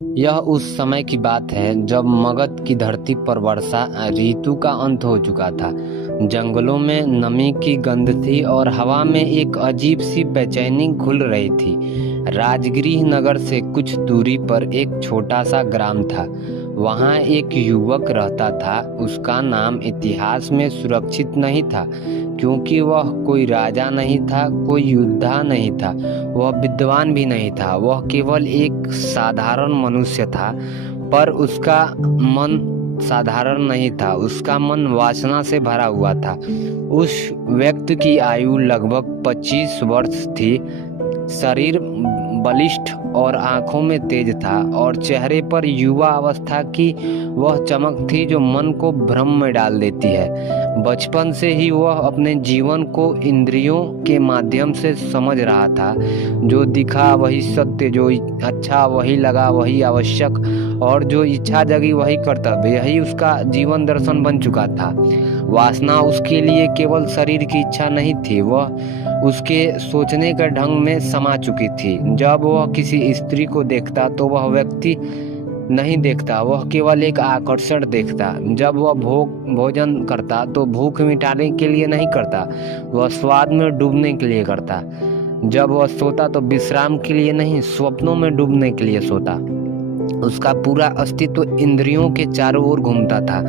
यह उस समय की बात है जब मगध की धरती पर वर्षा ऋतु का अंत हो चुका था। जंगलों में नमी की गंध थी और हवा में एक अजीब सी बेचैनी घुल रही थी। राजगृह नगर से कुछ दूरी पर एक छोटा सा ग्राम था। वहाँ एक युवक रहता था। उसका नाम इतिहास में सुरक्षित नहीं था, क्योंकि वह कोई राजा नहीं था, कोई योद्धा नहीं था, वह विद्वान भी नहीं था। वह केवल एक साधारण मनुष्य था। पर उसका मन साधारण नहीं था, उसका मन वासना से भरा हुआ था। उस व्यक्ति की आयु लगभग 25 वर्ष थी। शरीर बलिष्ठ और आंखों में तेज था और चेहरे पर युवा अवस्था की वह चमक थी जो मन को भ्रम में डाल देती है। बचपन से ही वह अपने जीवन को इंद्रियों के माध्यम से समझ रहा था। जो दिखा वही सत्य, जो अच्छा वही लगा वही आवश्यक, और जो इच्छा जगी वही कर्तव्य। यही उसका जीवन दर्शन बन चुका था। वासना उसके लिए केवल शरीर की इच्छा नहीं थी, वह उसके सोचने के ढंग में समा चुकी थी। जब वह किसी स्त्री को देखता तो वह व्यक्ति नहीं देखता, वह केवल एक आकर्षण देखता। जब वह भोजन करता तो भूख मिटाने के लिए नहीं करता, वह स्वाद में डूबने के लिए करता। जब वह सोता तो विश्राम के लिए नहीं, स्वप्नों में डूबने के लिए सोता। उसका पूरा अस्तित्व इंद्रियों के चारों ओर घूमता था।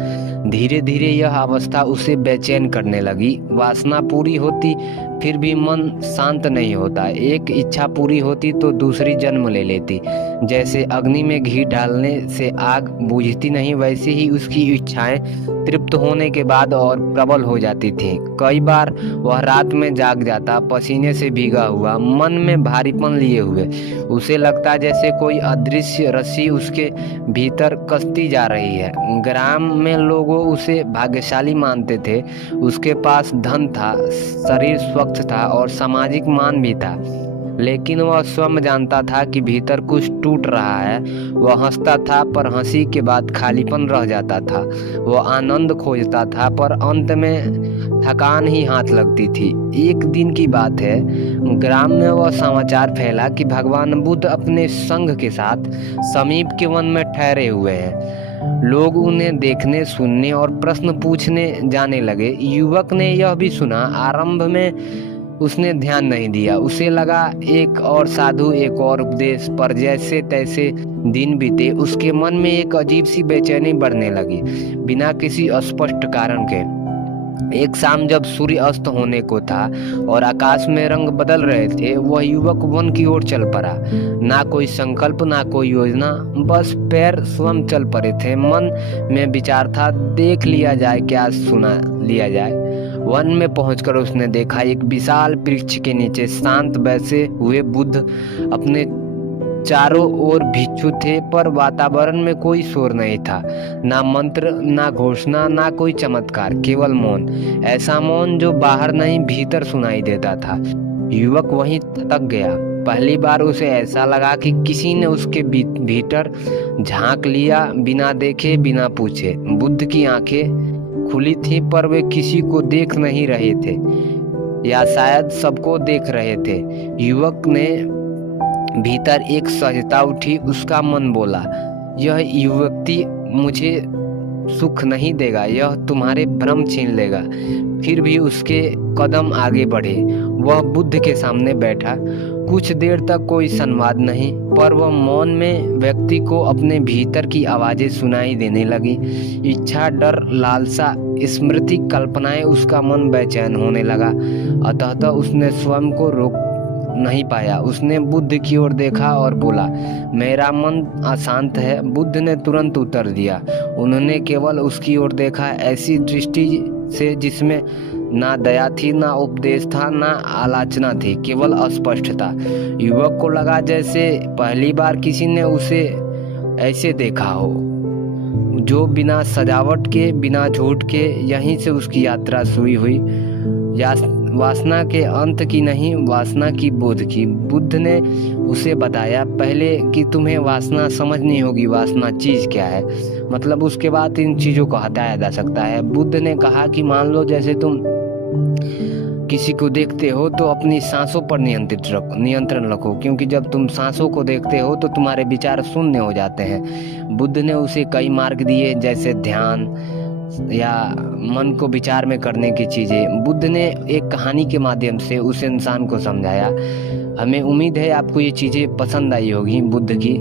धीरे धीरे यह अवस्था उसे बेचैन करने लगी। वासना पूरी होती फिर भी मन शांत नहीं होता। एक इच्छा पूरी होती तो दूसरी जन्म ले लेती। जैसे अग्नि में घी डालने से आग बुझती नहीं, वैसे ही उसकी इच्छाएं तृप्त होने के बाद और प्रबल हो जाती थी। कई बार वह रात में जाग जाता, पसीने से भीगा हुआ, मन में भारीपन लिए हुए। उसे लगता जैसे कोई अदृश्य रस्सी उसके भीतर कसती जा रही है। ग्राम में लोग उसे भाग्यशाली मानते थे। उसके पास धन था, शरीर स्वच्छ था और सामाजिक मान भी था। लेकिन वह स्वयं जानता था कि भीतर कुछ टूट रहा है। वह हंसता था पर हंसी के बाद खालीपन रह जाता था। वह आनंद खोजता था पर अंत में थकान ही हाथ लगती थी। एक दिन की बात है, ग्राम में वह समाचार फैला कि भगवान बुद्ध अपने संघ के साथ समीप के वन में ठहरे हुए हैं। लोग उन्हें देखने, सुनने और प्रश्न पूछने जाने लगे। युवक ने यह भी सुना। आरंभ में उसने ध्यान नहीं दिया। उसे लगा एक और साधु, एक और उपदेश, पर जैसे तैसे दिन बीते उसके मन में एक अजीब सी बेचैनी बढ़ने लगी, बिना किसी स्पष्ट कारण के। एक शाम जब सूर्य अस्त होने को था और आकाश में रंग बदल रहे थे, वह युवक वन की ओर चल पड़ा। ना कोई संकल्प, ना कोई योजना, बस पैर स्वयं चल पड़े थे। मन में विचार था, देख लिया जाए, क्या सुना लिया जाए। वन में पहुंचकर उसने देखा एक विशाल वृक्ष के नीचे शांत बैठे हुए बुद्ध। अपने चारों ओर भिक्षु थे, पर वातावरण में कोई शोर नहीं था। ना मंत्र, ना घोषणा, ना कोई चमत्कार, केवल मौन। ऐसा मौन जो बाहर नहीं भीतर सुनाई देता था। युवक वहीं थक गया। पहली बार उसे ऐसा लगा कि किसी ने उसके भीतर झांक लिया, बिना देखे, बिना पूछे। बुद्ध की आंखें खुली थी पर वे किसी को देख नहीं रहे थे, या शायद सबको देख रहे थे। युवक ने भीतर एक सहजता उठी। उसका मन बोला, यह युवती मुझे सुख नहीं देगा, यह तुम्हारे भ्रम छीन लेगा। फिर भी उसके कदम आगे बढ़े। वह बुद्ध के सामने बैठा। कुछ देर तक कोई संवाद नहीं, पर वह मौन में व्यक्ति को अपने भीतर की आवाजें सुनाई देने लगी। इच्छा, डर, लालसा, स्मृति, कल्पनाएं। उसका मन बेचैन होने लगा। अतः उसने स्वयं को रोक नहीं पाया। उसने बुद्ध की ओर देखा और बोला, मेरा मन अशांत है। बुद्ध ने तुरंत उत्तर दिया। उन्होंने केवल उसकी ओर देखा, ऐसी दृष्टि से जिसमें ना दया थी, ना उपदेश था, ना आलोचना थी, केवल अस्पष्टता। युवक को लगा जैसे पहली बार किसी ने उसे ऐसे देखा हो, जो बिना सजावट के, बिना झूठ के। यहीं से उसकी यात्रा शुरू हुई, या वासना के अंत की नहीं, वासना की बोध की। बुद्ध ने उसे बताया पहले कि तुम्हें वासना समझनी होगी, वासना चीज क्या है, मतलब उसके बाद इन चीजों को हटाया जा सकता है। बुद्ध ने कहा कि मान लो जैसे तुम किसी को देखते हो तो अपनी सांसों पर नियंत्रण रखो, क्योंकि जब तुम सांसों को देखते हो तो तुम्हारे विचार शून्य हो जाते हैं। बुद्ध ने उसे कई मार्ग दिए, जैसे ध्यान या मन को विचार में करने की चीज़ें। बुद्ध ने एक कहानी के माध्यम से उस इंसान को समझाया। हमें उम्मीद है आपको ये चीज़ें पसंद आई होगी बुद्ध की।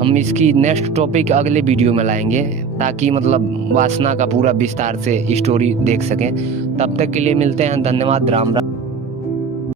हम इसकी नेक्स्ट टॉपिक अगले वीडियो में लाएंगे, ताकि मतलब वासना का पूरा विस्तार से स्टोरी देख सकें। तब तक के लिए मिलते हैं, धन्यवाद, राम राम।